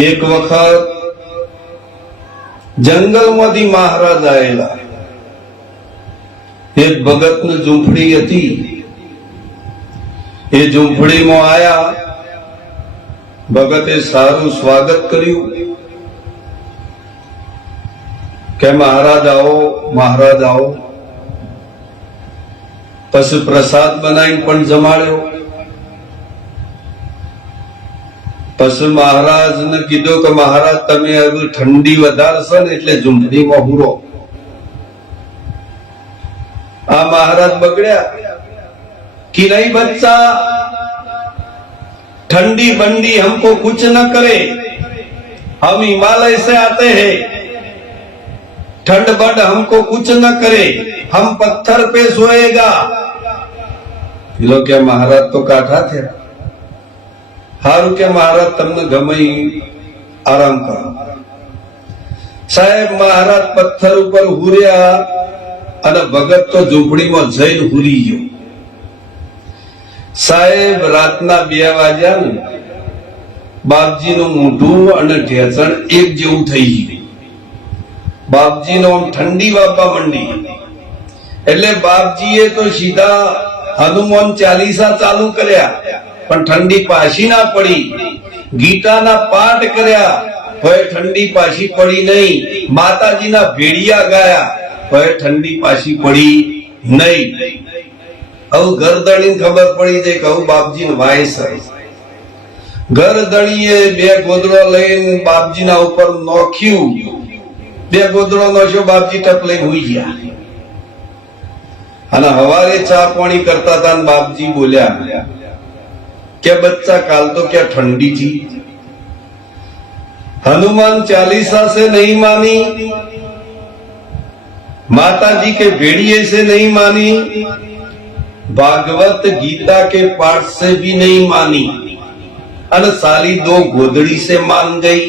એક વખત જંગલમાંથી મહારાજ આવેલા. એક ભગતની ઝૂંપડી હતી. એ ઝૂંપડીમાં આયા. ભગતે સારું સ્વાગત કર્યું કે મહારાજ આવો, મહારાજ આવો. પછી પ્રસાદ બનાવીને પણ જમાડ્યો. પછી મહારાજને કીધું કે મહારાજ તમે હવે ઠંડી વધારે છે ને એટલે ઝૂંપડીમાં હુરો. આ મહારાજ બગડ્યા कि नहीं बच्चा, ठंडी बंडी हमको कुछ न करे, हम हिमालय से आते हैं, ठंड बंड हमको कुछ न करे, हम पत्थर पे सोएगा. ये लोग क्या महाराज तो काठा थे. हारू के महाराज तमने गमे आराम करो. साहेब महाराज पत्थर ઉપર હુર્યા અને ભગત તો ઝૂંપડીમાં જઈને હુરી ગયો. સાહેબ રાતના 2 વાગ્યા ને બાપજીનું મોઢું અને ઢેચણ એક જેવું થઈ ગયું. બાપજીનો ઠંડી વાપવા માંડી. એટલે બાપજીએ તો સીધા હનુમાન ચાલીસા ચાલુ કર્યા, પણ ઠંડી પાછી ના પડી. ગીતાના પાઠ કર્યા, હવે ઠંડી પાછી પડી નહીં. માતાજીના ભેડિયા ગાયા, હવે ઠંડી પાછી પડી નહીં. હવે ગરદણી ખબર પડી જાય કે હવે બાપજી ને વાયસ. ગરદણીએ 2 ગોદડો લઈને બાપજીના ઉપર નોખ્યું. 2 ગોદડો નોખ્યો, બાપજી ટપ લઈને હુઈ ગયા. અને હવારે ચા પાણી કરતા હતા ને બાપજી બોલ્યા કે બચ્ચા કાલ તો क्या ठंडी थी, हनुमान चालीसा से नहीं मानी, माताजी के भेड़िए से नहीं मानी, भागवत गीता के पाठ से भी नहीं मानी, और साली 2 गोदड़ी से मान गई.